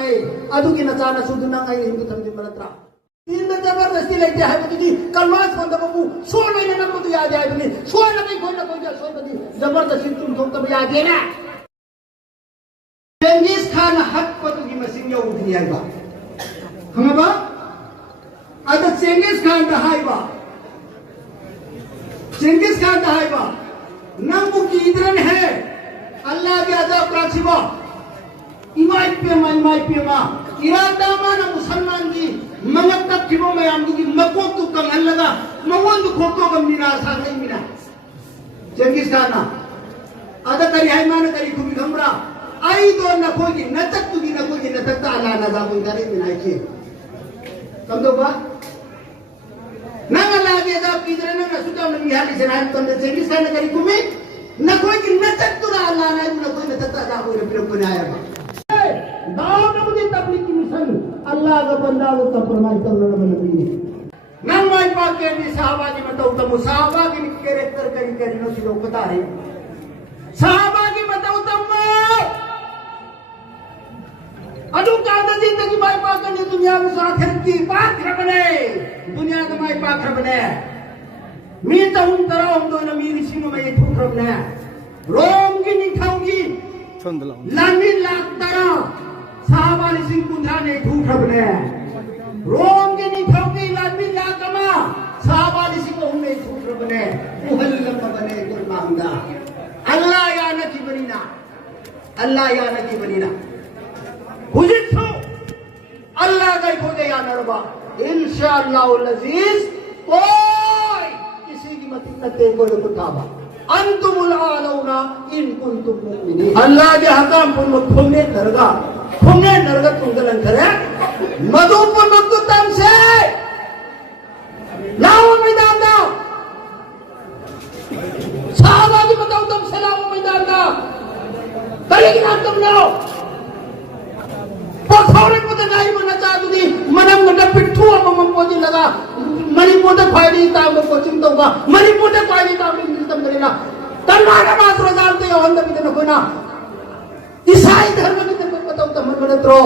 मांगे अदुगी नचाना सुदुना ngai hindu thamjin manatra inda जबरदस्ती लेते है बदुगी कलवास बंद बाबू सो नहीं ना बदु याद है बनी सो ना कोई ना कोई सो बदी जबरदस्ती तुम ठोक तब याद है ना चेंजिस खान हक बदुगी मसिंग यो उठिया बा हमबा अद चेंजिस खान दहाइबा चेंजिस खान दहाइबा नंबु की इधरन है अल्लाह के अदा प्राचिबा इमाई पे मा इरादा माना मुसलमान की मंगत तक किबो में आमदू की मको तू कम लगा मवन तू खोटो कम निराशा नहीं मिला चेंजिस खान अदा करी है मान करी कुबी घमरा आई दो न कोई की नतक तू की न कोई की नतक ता अल्लाह ना जा कोई करे मिला के कम दो बा नंग लागे दा किधर न सुता न मिहाली से ना तुम चेंजिस खान करी कुबी न कोई की नतक तू अल्लाह ना न कोई नतक ता कोई फिर को आया दाव न मुझे तबलीग की मिशन अल्लाह का बंदा वो कंप्रोमाइज करना न बने नंग माई पाक के भी सहाबा की बताऊं तो सहाबा की कैरेक्टर करी करी नो सिलो बता रहे सहाबा की बताऊं तो अदु कांदा जिंदगी माई पाक ने दुनिया में आखिरत की पाक बने दुनिया का माई पाक बने मी तो उन तरह हम दोनों मेरी सिंह में ये ठुक बने रोम की निठाऊंगी लामी लाख तरह साहबा सिंह कुंजा ने ठूठ बने रोम के निठाऊंगी लामी लाख अमा साहबा सिंह को हमने ठूठ बने मुहल्लम बने गुरमांगा अल्लाह या नकी बनीना अल्लाह या नकी बनीना हुजित सो अल्लाह का खोदे या नरबा इंशाअल्लाह अज़ीज कोई किसी की मतिनते कोई कुताबा अंतुमुल आलौना इन कुंतुम मुमिनीन अल्लाह के हकाम पुन खुने नरगा तुंगलन करे मधुपुर मक्तम से लाओ मैदान दा साहबा की बताओ तुम से लाओ मैदान दा करेगी ना तुम लाओ पथौरे को तो नहीं मना चाहती मनम गड्ढा पिट्ठू अब मम पोजी लगा मणिपुर तक फायदी ताम को चिंता होगा मणिपुर तक फायदी ताम चिंता करेगा तलवार मात्र जानते हो अंदर भी तो ना ईसाई धर्म की तो बताओ तो मन में तो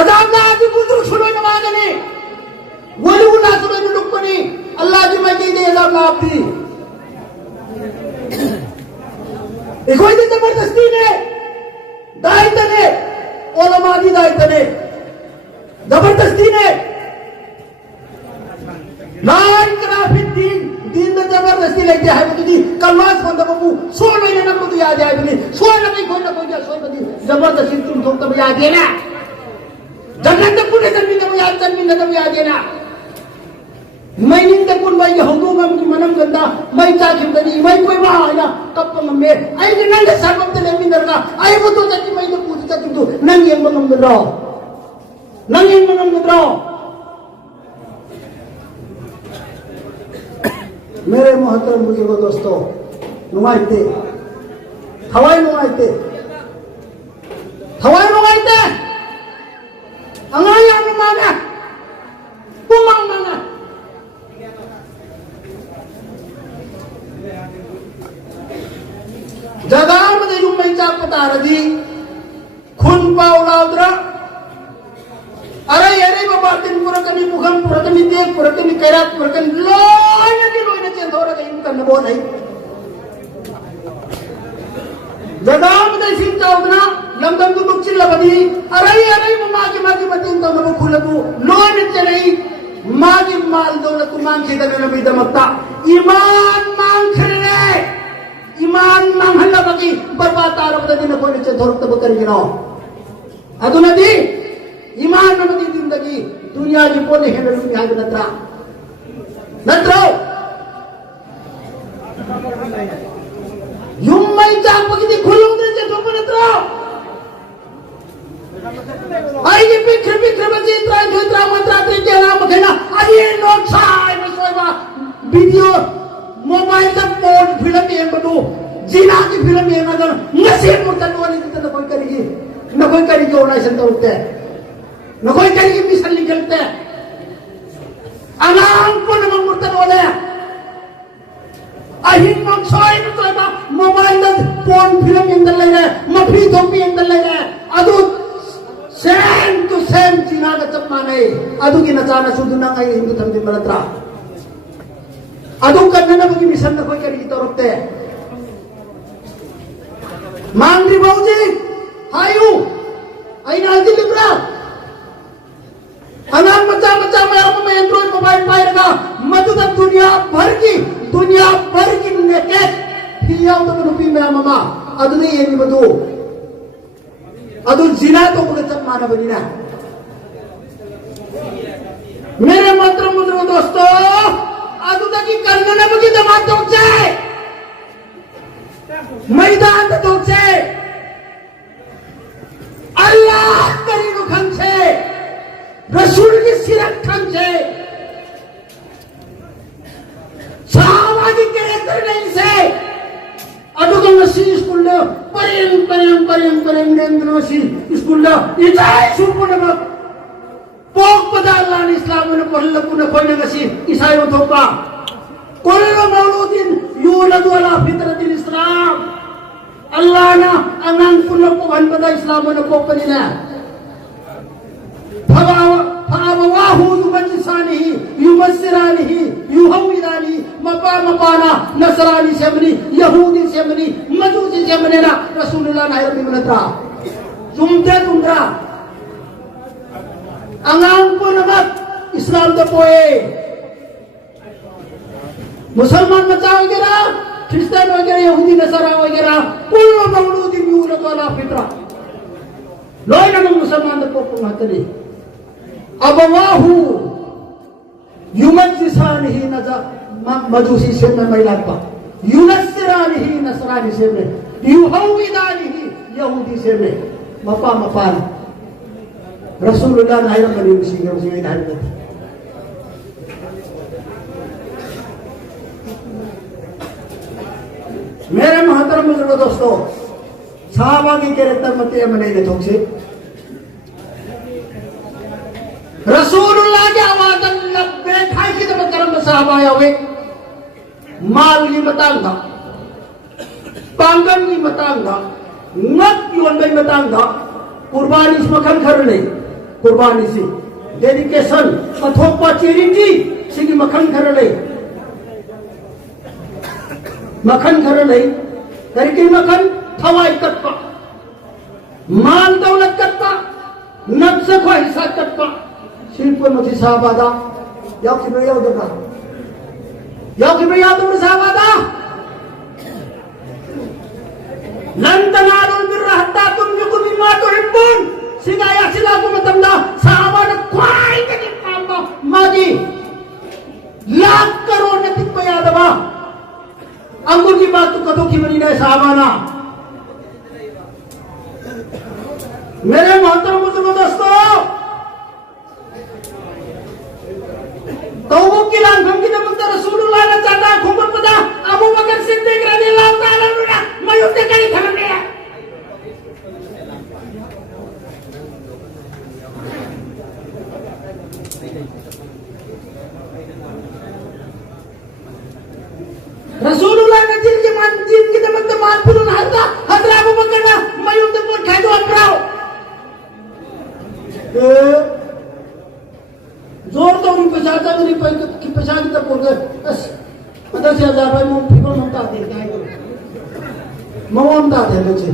अदाब ना आदि बुजुर्ग सुनो नमाज ने वली उना सुनो लुक बनी अल्लाह की मैं दे अदाब ना आप दी कोई भी जबरदस्ती ने दायित्व ने ओलमा की दायित्व ने जबरदस्ती ने दीन में जबरदस्ती लेके है बदी कलवास बंद बाबू सो नहीं ना को याद है बनी सो नहीं कोई ना कोई सो बदी जबरदस्ती तुम ठोक तब याद है ना जन्नत पूरे जन्नत में याद है ना मैं निंद कुन मैं हंगोगा मुझे मनम गंदा मैं चाची बनी मैं कोई वहां आया कब मम्मी आई ने नंद सबब ते लेमी नरगा आई वो तो चाची मैं तो पूछता तू नंग ये मनम गंदा मेरे मोहतरम बुजुर्गों दोस्तों नुमाइते हवाई नुमाइते अंगाई आने माना तुम मांगना जगार मध्ये युम्मईचा पता रदी खून पावलावद्र अरे बाबा दिन पुरकनी मुखम पुरकनी देख पुरकनी कैरात पुरकनी लोयने चंदोरा का इनका नबो नहीं जगार मध्ये सिंचा उदना लमदम तू दुखचिल्ला बदी अरे मागी बतीन तो नबो खुलतू लोयने चलाई मागी माल दौलत मांग के नबी दमकता ईमान मांग खरे ईमान मांगला बगी बर्बाद आरब दिन कोई चे धोरत बकर गिनो अदु नदी ईमान नदी जिंदगी दुनिया जी पोने है दुनिया के नत्रा युम्मई जा बगी खुलो दे चे धोप नत्रा आई ये बिखर बजी त्रा मंत्रा के नाम कहना अरे नोट छाय में सोवा वीडियो मोबाइल का पोर्ट फिल्म ये बनो जीना की फिल्म ये मगर नसीब मुर्तन वाली तो कोई करेगी ऑर्गेनाइजेशन तो होते हैं न कोई करेगी मिशन निकलते हैं अनाम को न मुर्तन वाले अहिं नोंसोय नोंसोयबा मोबाइल दा फोन फिल्म इंदल लेरे मफी थोपी इंदल लेरे अदु सेम टू सेम चीना का चप माने अदु की नचाना सुदुना का हिंदू धर्म दिन मलत्रा अदु करने बगी मिशन न कोई करी तोरते मांगरी बाबूजी हायू आई नालती लिब्रा अनाम मचा मचा में एंड्रॉइड मोबाइल पाएगा मधुदा दुनिया भर की नेकेट हियाव तो रुपी में मामा अदुने ये भी बदू अदु जिना तो मुझे चप माना बनी ना मेरे मंत्र मुद्रो दोस्तों अदु तक की करने न मुझे जमात तो जाए मैदान तो जाए अल्लाह करीनो खंचे रसूल की सिरत खंचे साहबा की कैरेक्टर नहीं से अदुग मसीह स्कूल लो परियम नेंद्र मसीह स्कूल लो इजाय सुपुन मत पोक पदाल्लाह इस्लाम ने पहले पुने खोलने मसीह ईसाई में थोपा कुल्लु मौलूदिन यूलदु अला फित्रतिल इस्लाम अल्लाह ना अंगांग पुनो को बन पदा इस्लाम ने को पनिना फअबवाहु युमज्जिसानिही युमस्सिरानिही युहविदानी मपाना नसरानी सेमनी यहूदी सेमनी मजूसी सेमने ना रसूलुल्लाह नायर बिमनत्रा तुमरा अंगांग पुनमत इस्लाम तो पोए मुसलमान बच्चा वगैरह क्रिश्चियन वगैरह यहूदी नसरा वगैरह कुल्लु मौलूदिन यूलदु अला फित्रा लोय ना मुसलमान तो पोको मतली अबवाहु युमज्जिसानिही नजा मजूसी से में महिलापा युनस्सिरानिही नसरानी से में युहविदानिही यहूदी से में मपान रसूलुल्लाह नायर बनी उसी में धारण करते मेरे महतरम बुजुर्ग दोस्तों साहबा की कैरेक्टर मत मनेगे थोक से रसूलुल्लाह के आवाज नब्बे खाई की तब करम साहबा आवे माल की बतांगा पांगन की बतांगा नत की वन में बतांगा कुर्बानी इसमें खन कर ले कुर्बानी से डेडिकेशन कथोपा चेरिटी सिगी मखन कर ले मखन घर नहीं करके मखन थवाई कटपा माल दौलत कटपा नफ्स ख्वाहिशा कटपा शिल्प मथी साहबादा या किब्रिया उदगा या किब्रिया तुम साहबादा लन तनालुल बिर्रा हत्ता तुमलिकु मिम्मा तुहिब्बून सिगाया सिला को मतमदा साहबा ने ख्वाई के काम मागी लाख करोड़ ने तिक यादवा अंगूर की बात तो कदों की बनी है साहबाना मेरे मोहतरम बुजुर्ग दोस्तों तौबूब की लांघन की जब रसूलुल्लाह ने चाहता खुमर पदा अबू बकर सिद्दीक रज़ियल्लाहु ताला अन्हु मैं युद्ध करी थमने है रसूलुल्लाह ने जिन की जब मान पुरुन हल्दा हजरा अबू बकर ना मैं युद्ध पर खादो अपराओ जोर तो उन पचाता नहीं पाई कि पचाती तब बोल गए बस 10,000 भाई मुंह फिर ममता दे क्या ममता दे मुझे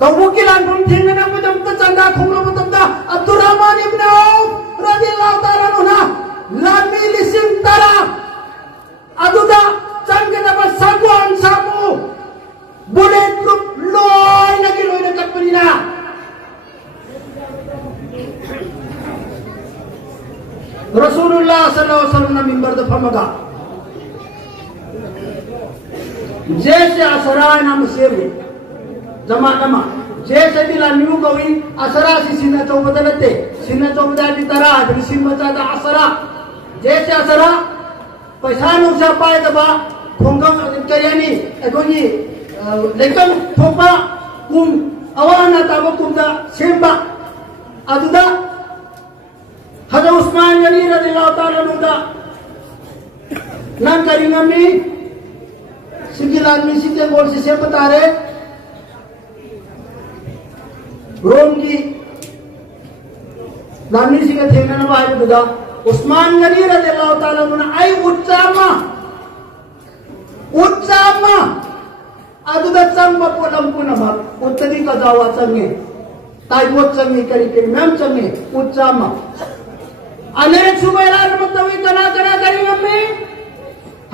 तौबूब की लांघन थी ना मुझे चंदा खुमरो मुतमदा अब्दुर्रहमान इब्न औफ रज़ियल्लाहु ताला अन्हु लामी लिसिम तरा अदुदा चंग नब सागवान सामू बुलेट लुप लोय न कपनीना रसूलुल्लाह सल्लल्लाहु अलैहि वसल्लम मिंबर द फमगा जैसे असरा नाम से जमाना जैसे दिला न्यू कवी असरा सी सिना चौबदलते सिना चौबदा की तरह रिसिम मचादा असरा जैसे असरा पैसा नुसा पाए दबा खोंगम करियानी एकोनी लेकिन थोपा कुम Awana Tabo कुमदा Semba अदुदा Hada Usman Ghani radhiyallahu ta'ala nuda nan karingami sigil आदमी सीधे बोल से बता रहे रोम की गांधी जी का थे ना भाई बुदा उस्मान गनी रज़ियल्लाहु ताला अन्हु आई उच्चामा अदुदा चंग पोलम पुनमा उत्तरी का जावा चंगे ताइबो चंगे करी के मैम चंगे उच्चामा अनेक सुबेला मतवी कना करी मम्मी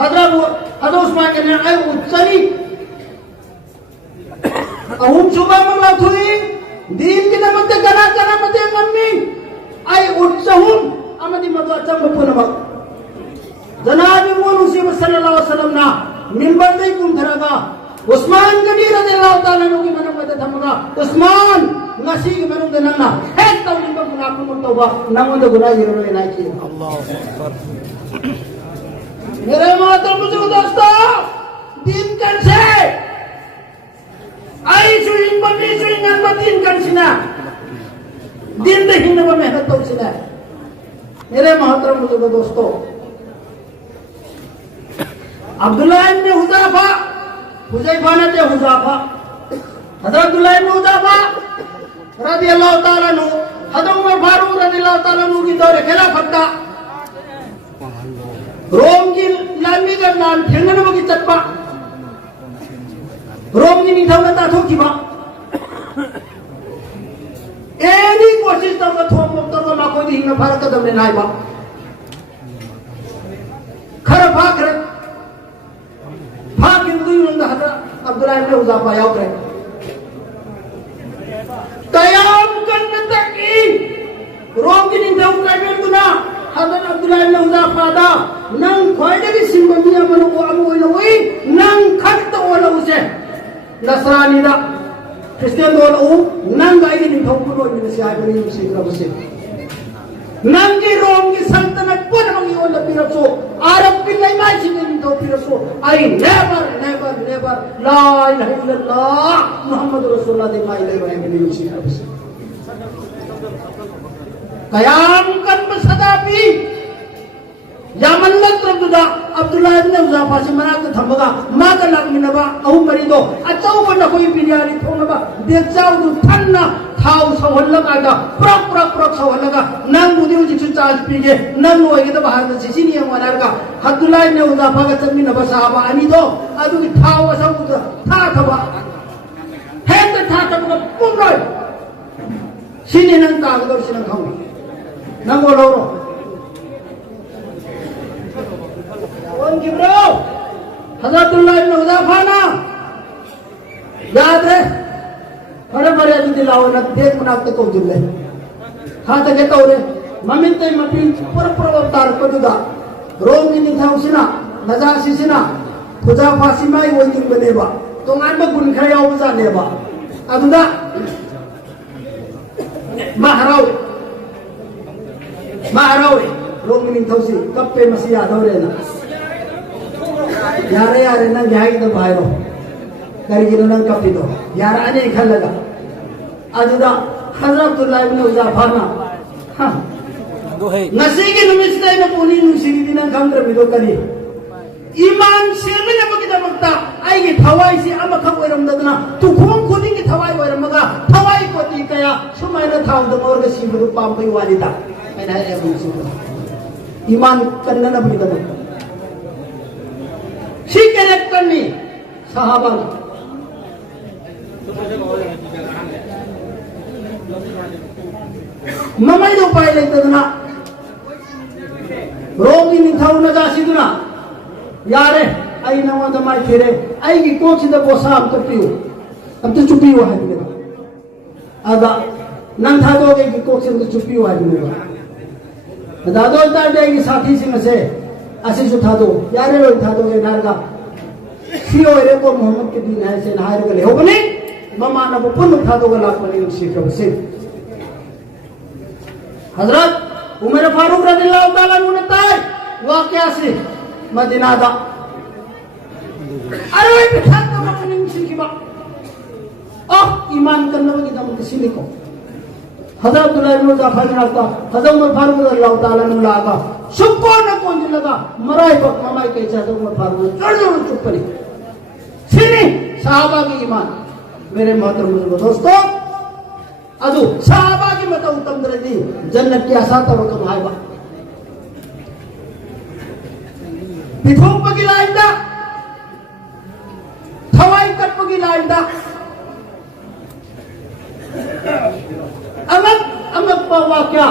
हजरत उस्मान गनी आई उच्चनी अहुम सुबह मंगला थुई दिन की नमत कना मते mummy I उच्चहुम amadi maza chamba punama janabi Muhammad sallallahu alaihi wasallam na minbar dai kun tharaga Usman Ghani radhiyallahu ta'ala anhu ki manam mata thamaga Usman ngasi ki manam danna ek tawli ba guna kun tawba namoda guna yero le nai ki Allahu akbar mere mahtaram buzurg dosto din kan se ai suing bani suing an din kan sina din de hinna ba mehnat taw sina मेरे मोहतरम बुजुर्ग दोस्तों अब्दुल्लाह इब्न हुज़ैफा ने हुज़ैफा हज़रत अब्दुल्लाह इब्न हुज़ैफा रज़ियल्लाहु ताला अन्हु हज़रत उमर फारूक रज़ियल्लाहु ताला अन्हु की दौरे खिलाफत का रोम की लामी का नाम ठेंगन बगी चप्पा रोम की निथावना ताथो की बा एनी कोशिश तब थोम मुक्तर को ना कोई हिंग फरक कदम ने नाई बा खर फाकर फाक हिंदू युंदा हज़रत अब्दुल्लाह इब्न हुज़ैफा याव करे कयाम करने तक ही रोम की निंदा उठाएंगे गुना हज़रत अब्दुल्लाह इब्न हुज़ैफा दा नंग खोइले की सिंबनिया मनो को अमु इनो वही नंग खट वाला उसे नसरानी दा Kristen dolo nang ay ni thawpuno ni siya ni si Krabse nang ki rom ki saltanat po namang iyon na piraso Arab pinay mai si ni daw piraso I never la ilaha illallah Muhammadur Rasulullah de mai le mai ni si Krabse kayam kan masadapi Yaman lat rabduda Abdullah ibn Huzafa si manak thamaga maga lagminaba ahu marido achau bana koi biryani thonaba dekchau du thanna thau sawhallaga da prak sawhallaga nang mudi uji chu charge pige nang oige da bahar da sisi ni amarga Abdullah ibn Huzafa ga chamina ba sahaba ani do adu ki thau asau da tha thaba henda tha thaba punroi sini nang ta ga sinang khau nang olo कौन किब्रो हज़रतुल्लाह इब्न हुज़ैफा ना याद है बड़े अभी दिलाओ ना देख मुनाफ्ते को दिले हाँ तो कहता हो रे ममिन ते मपिन पर अवतार को दुदा रोम की निथा उसिना नजासी सिना हुज़ैफा सिमाई वो दिन बनेबा तो आन में गुन खरे आओ बजा लेबा अदुदा महराव रोम की निथा उसी कब पे मसीहा दौरे ना यारे ना जाएगी तो बाहरों करेगी ना कपी दो यार आने खल लगा अजुदा हज़रत अब्दुल्लाह इब्न हुज़ैफा ना हाँ नसी की नमिस्ते में पुनी नुसीरी दिना गंद्र मिलो करी ईमान शेर ने बगी दमकता आएगी थवाई से अब खब वरम दतना तू खून खुदी की थवाई वरम मगा थवाई को ती कया सुमाय न थाउ दमोर के सीबु पाम पे वालिदा मैंने है बुसी ईमान करना न बगी दमकता शी कैरेक्टर नी सहाबा ममई दो पाए लेते ना रोगी निथाउ न जासी दुना यारे आई नवा दमाई फिरे आई की कोच द बोसा हम तो पियो अब तो चुपी हुआ है मेरा आगा नंग था दोगे की कोच से चुपी हुआ है मेरा दादो तार देगी साथी सिंह से ऐसे जो था दो यारे लोग था दोगे नारगा सीओ रे को मोहम्मद के दिन है से नहार गले हो बने ममा ना वो पुन उठा दोगे लाख बने उसी के से हजरत उमर फारूक रज़ियल्लाहु ताला अन्हु ने ताय वाकया से मदीना दा अरे वही बिठा तो अपनी उसी की बात ईमान करने वाली दम किसी ने को Hazrat Abdullah ibn Jafar nasta, Hazrat Umar Farooq radhiyallahu ta'ala anhu laga, subko na konj laga, marai bak mamai ke cha Hazrat Umar Farooq, jor chup pari. Sini sahaba की ईमान, मेरे मोहतरम बुजुर्गों दोस्तों, अदु सहाबा की मत उत्तम दर्जे जन्नत की आसात और तो भाई बा पिथों पगी लाइंदा थवाई कट पगी लाइंदा अमक अमक पावा क्या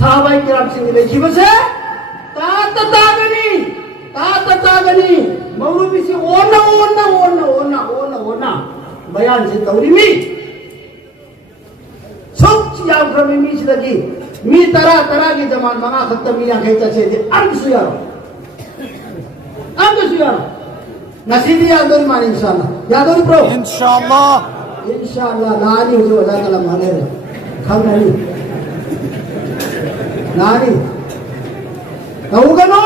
सहाबा किराम सिंह ले जीवन से तागनी मौलवी से ओना बयान से तौरी में yang kami misi lagi mi tara ki zaman mga khatam yang kaya cacete ang suyaro nasidi yadon man inshallah yadon bro inshallah nani hujo wala kalam haler kham nani tahu kanu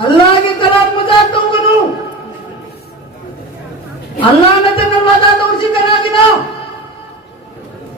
Allah ke kalam mazat tahu kanu Allah ne tanna mazat usi kara gina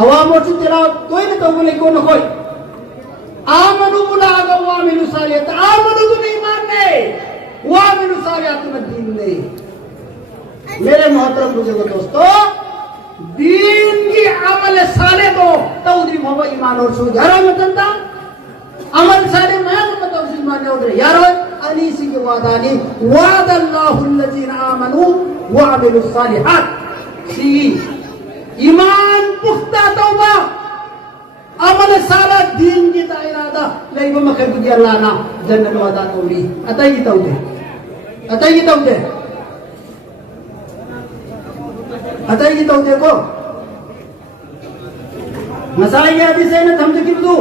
अवामों से तिलावत कोई न तो बोले कौन कोई आमनु बुलागा वामिलु सालियात आमनु तुम ईमान ने वामिलु सालियात तुम दीन ने मेरे मोहतरम बुजुर्गों दोस्तों दीन की अमल साले तो तौदरी मोहब्बत ईमान और सूद यार मैं जनता अमल साले मैं तो तौदरी ईमान ने उधर यार अनीसी के वादानी वादल्लाहुल्लज़ीना आमनु व अमिलुस सालिहात सी ईमान पुख्ता तौबा अमल साला दीन की ताइरादा लेकिन मखे बुद्धि अल्लाह ना जन्नत वादा तौरी अतई तौदे अतई तौदे को मसाई हदीस है ना हम जिक्र दो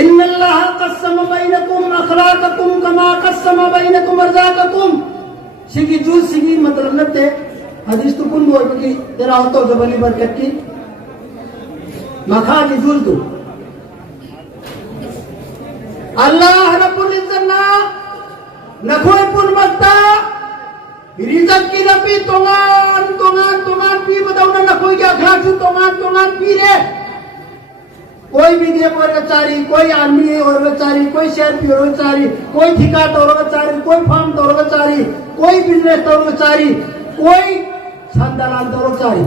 इन्नल्लाह क़स्सम बैनकुम अखलाक़कुम कमा क़स्सम बैनकुम अर्ज़ाक़कुम सिगी जूस सिगी मतलब नते हदीस तो कुन बोल की तेरा हो तो जबली बरकत की मखा की जूस दो अल्लाह रब्बुल इज्जत ना नखोय पुन मत्ता रिजक की रबी तोंगान पी बताओ ना नखोय क्या घाट तोंगान पी रे कोई भी दिए वर्गचारी कोई आर्मी वर्गचारी कोई सीआरपी वर्गचारी कोई ठिका वर्गचारी कोई फार्म वर्गचारी कोई बिजनेस वर्गचारी कोई संदलान वर्गचारी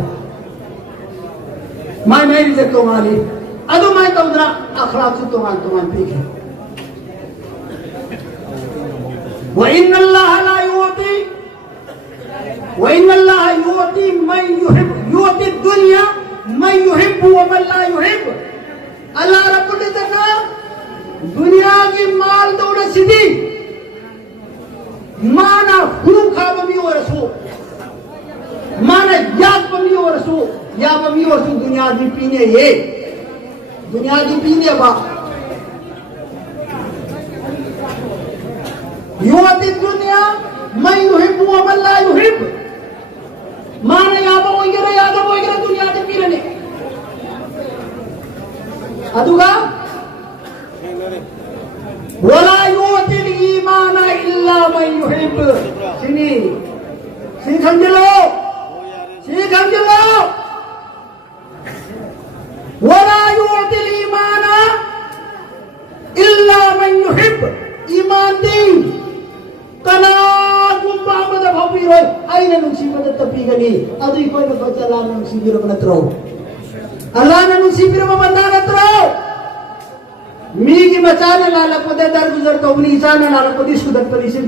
मैं नहीं रिजक तोंगाली अदु मैं तोंद्रा अखलाक से तोंगान पीके व इन्नल्लाह ला युती मन युती दुनिया मन युहिब्बु व मन ला युहिब्बु अल्लाह रब्बुल इज्जत ना दुनिया की माल दौलत सीधी माना हुरूखा बमी वरसो माना याद बमी वरसो या बमी वरसो दुनिया दी पीने बा युवती दुनिया मैं युहिब्बु व मन ला युहिब्बु माना यादव वगैरह दुनिया दी पीने अदुगा वला युतिल ईमान इल्ला मन युहिब सिनी समझ लो वला युतिल ईमान इल्ला मन युहिब ईमान दी कना गुंबा मद भपी रोय आइने नुसी मद तपी गनी अदु कोई न बचला नुसी बिरो नत्रो अल्लाह ने नुसी बिरो बंदा नत्रो मीगी बचाने लाला को दे दर गुजर तो उन्हीं जाने लाला को दिस कुदर पर सिर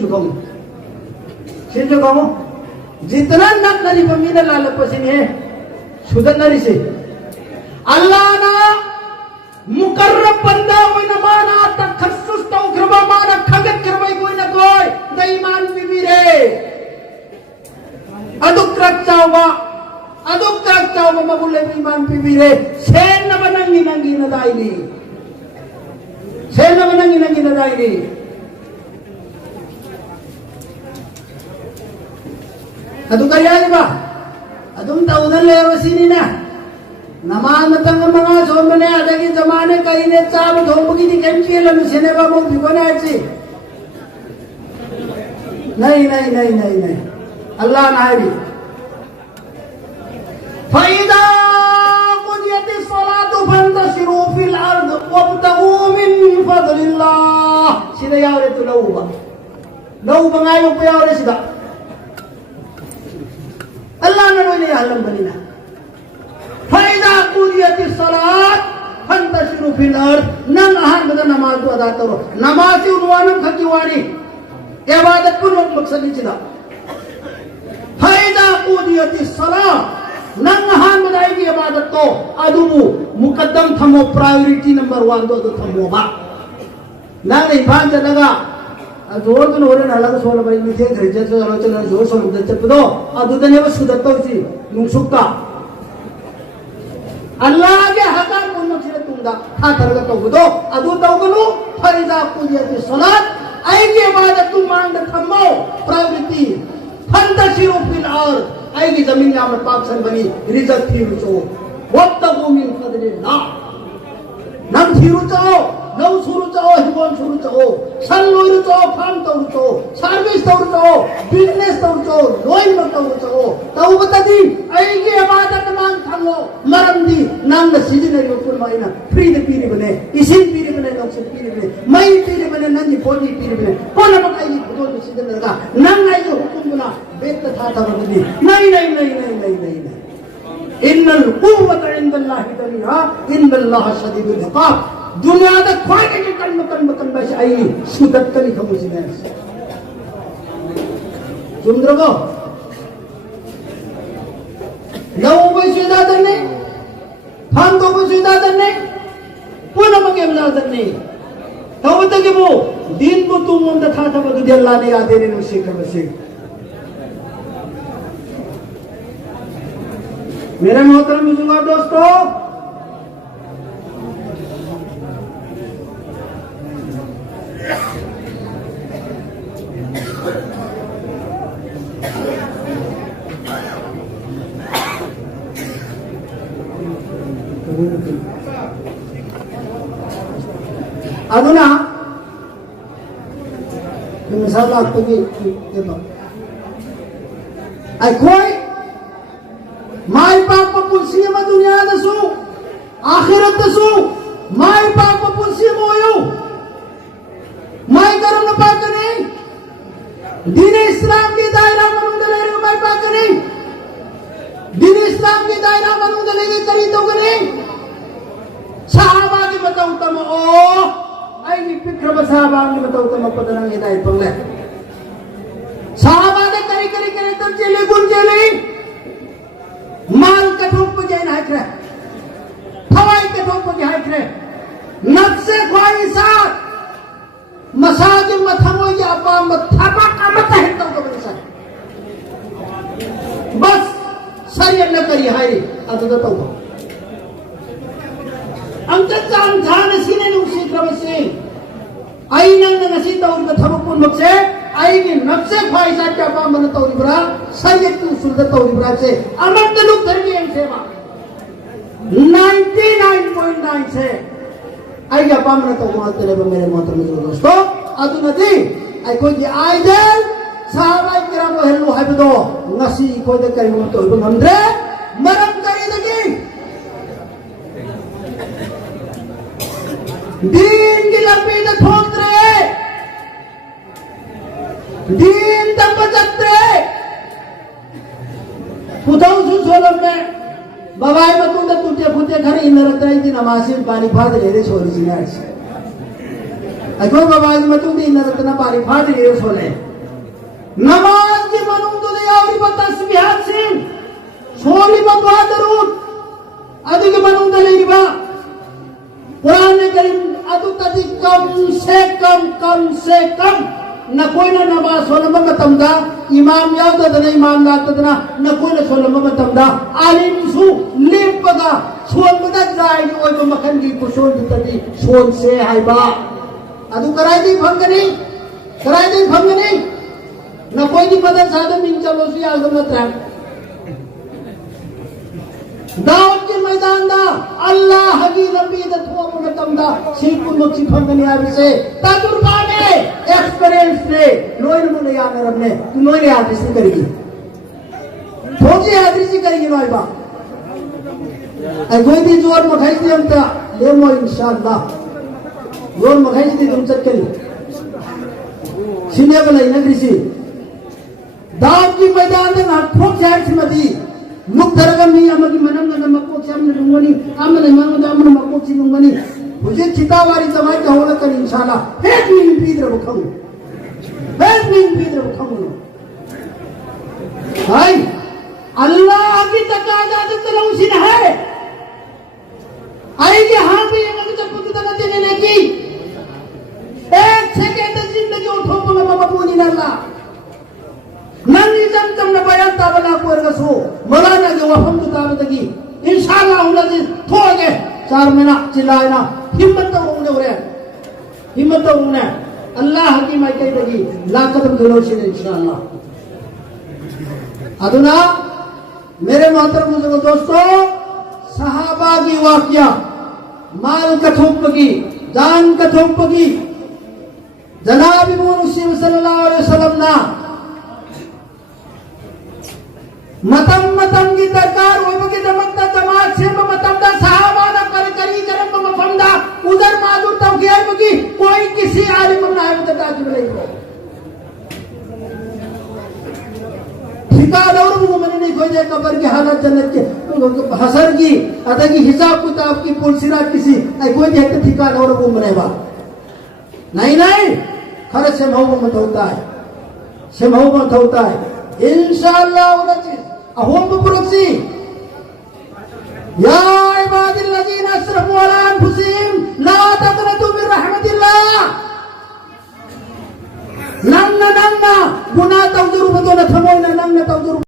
झुकाऊं जितना न करी बमीने लाला पसीन है सुदर नरी से अल्लाह ना मुकर्रब बंदा कोई न माना तखस्सुस तो करवा माना खगत करवाई कोई न कोई दईमान बीबी रे अदुक्रक चावा मबुले ईमान बीबी रे सेन न बनंगी नंगी न दाईनी सेना बनंगी नंगी नदाईनी अदु करिया बा adum taudan lewa sinina naman matang mga sombane adagi zamane kaine chab dhombugi di kemchi lamu sineba mo bigona achi नहीं अल्लाह नायरी फैदा कुदियति सलातु फंतशिरु फिल अर्द वब्तगू मिन फदलिल्लाह सिदा यावरे तु लौबा ngai mo yaवरे सिदा अल्लाह ने नोने हलम बनिना फैदा कुदियति सलात फंतशिरु फिल अर्द नंग आहार बदा नमाज तो अदा करो नमाज से उनवानम खकीवानी इबादत pun maksud cina. Faida qudiyati salat nangahan madai ki ibadat to adubu mukaddam thamo priority number 1 do thamo ba. Nang nei ban janaga जोर तो नोरे नाला तो सोला भाई मुझे घरचे से आलोचना जोर सोल उधर चल पड़ो अदुदे ने बस सुधर तो सी नुसुक्का अल्लाह के हकार कौन मक्सद तुंगा था तरगा तो दो अदु तो गनु फरिदा कुदियति सलात आएगी इबादत तुम मांग थमो प्रवृत्ति फंतशिरु फिल अर्द आएगी जमीन में आमद पाक सन बनी रिजक थी रुचो वब्तगू मिन फदलिल्लाह नम थी रुचो नौ सुरु चाओ हिबोन सुरु चाओ सन लोई चाओ फार्म तो रुचो सर्विस तो रुचो बिजनेस तो रुचो लोई मत तो रुचो ताऊ बता दी आएगी इबादत मांग थमो मरम दी नंग सीजनरी ऊपर माइना फ्री दे पीरी बने इसी पीरी बने लोग से पीरी बने मई पीरी बने नंगी पोनी पीरी बने कौन मकाई खुदो सीजन लगा नंग आई जो हुकुम बना बेत था बनी नहीं इन्नल कुव्वत इंदल्लाहि जमीआ इन्नल्लाह शदीदुल इक़ाब दुनिया दा ख्वाहिश के कन बस आई सुदत कली खमुजिने सुंदरगो लव बसिदा दने फान तो बसिदा दने पुना मगे मजा दने तो के वो दिन को तुम उन था बदु अल्लाह ने याद रे नु शेख बसे मेरे मोहतरम बुजुर्ग दोस्तों अदुना मिसाल आपको भी देता आई कोई माई पाक पपुलसी में दुनिया दसू आखिरत दसू माई पाक पपुलसी मोयो माई करम न पाक नहीं दीन इस्लाम की दायरा मनुदले रे माई पाक नहीं दीन इस्लाम की दायरा मनुदले के करी तो नहीं साहबा की बताऊं तम ओ आई फिक्र साहबा की बताऊं तम पदना हिदायत पंगले साहबा ने करी तो चले गुण चले माल कठोप को जैन हाइक रहे हवाई कठोप को हाइक रहे नफ्से ख्वाहिशात मसाजिद मथमो या अपाम मथापा का मत है तो बरसा बस सरिय न करी हाय अदद तो अंत जान जान सीने नु सीक्रम से आई न नसी तो उन थमपुन मक्से आई की नफ्से ख्वाहिशात का अपाम मन तो इब्रा सरिय तू सुलद तो इब्रा से अमर लोग धर्मी एम सेवा 99.9 से आई अपाम मन तो मात ले मेरे मोहतरम दोस्तों अदुनदी आई कोई की आइडल साहबा किराम हेलो हाबिदो नसी कोई दे करी मत तो हमरे मरम करी दगी दीन की लपीट ठोक रहे दीन तक बचते खुदाऊ सोलम में बवाई मतुं द टूटे फूटे घर इन रतई दी नमाज़ पानी फाद ले रे छोरी सिनास अजो बवाई मतुं दी इन रतना पानी फाद ले रे छोले नमाज की मनुं तो दे और तस्बीहात से छोली बवा दरूद अधिक मनुं द ले बा कुरान करीम अदु तदी कम से कम न कोई ना नमाज सोलम मतमदा इमाम याद दना इमाम ना तदना न कोई ना सोलम मतमदा आलिम सु लेपगा सोन बदा जाय ओय मखन की कुशोन तदी सोन से हाइबा अदु कराई दी भंग नहीं न कोई की पता सादे मिन चलो सी आजम न दाऊद के मैदान दा अल्लाह की नबी दा थोप में तमदा सीकुल मुक्ति फंगनी आवी से तजुर्बा ने एक्सपीरियंस ने नोइन मुने या नरम ने नोइन यादृसी करेगी थोजी यादृसी करेगी नोई बा कोई दी जोर मखाई दी हमता ले मो इंशाअल्लाह जोर मखाई दी तुम चक्कली सीने बलाई नगरीसी दाऊद की मैदान दा ना ठोक जाए मदी मुख धरगम नहीं अमकी मनम न मको छम न लुंगनी अमन मनम द अमन मको छी लुंगनी मुझे चितावारी जमाई का होना कर इंशाल्लाह फेट मिन पीदर बखम फेट मिन पीदर बखम हाय अल्लाह की तकाजा तो तलौसिन है आएगी हां भी मग जब पुत तक देने की एक सेकंड जिंदगी उठो को बाबा पूनी नल्ला नंगी जमजम न बयान ताबला कोरगसो मलाना के वफम ताबतगी इंशाअल्लाह उलजी थोगे 4 महीना चिल्लाना हिम्मत तो होने अल्लाह की माई कई लगी लाकतम गलोशिन इंशाअल्लाह अदुना मेरे मोहतरम बुजुर्ग दोस्तों सहाबा की वाकया माल कथोपगी जान कथोपगी जनाब मुहम्मद सल्लल्लाहु अलैहि वसल्लम ना मतम की दरकार हो के जमकता जमात से मतम दा सहाबा ना करी करम मफमदा उधर मादुर तवगिया की कोई किसी आलिम ना है तो ताजुब नहीं हो ठिकाना और वो मैंने नहीं खोजे कब्र की हालत जन्नत के हसर की अदा की हिसाब किताब की पुलसिरा किसी आई कोई देखते ठिकाना और वो मनेवा नहीं खरे से मोहम्मद होता है इंशाअल्लाह उलजी अहोम बुरुक्सी या इबादिल्लज़ीना अस्रफू अला अनफुसिहिम ला तक़नतू मिन रहमतिल्लाह नन्ना गुनाह तवजुरु बदोला थमोइना नन्ना तवजुरु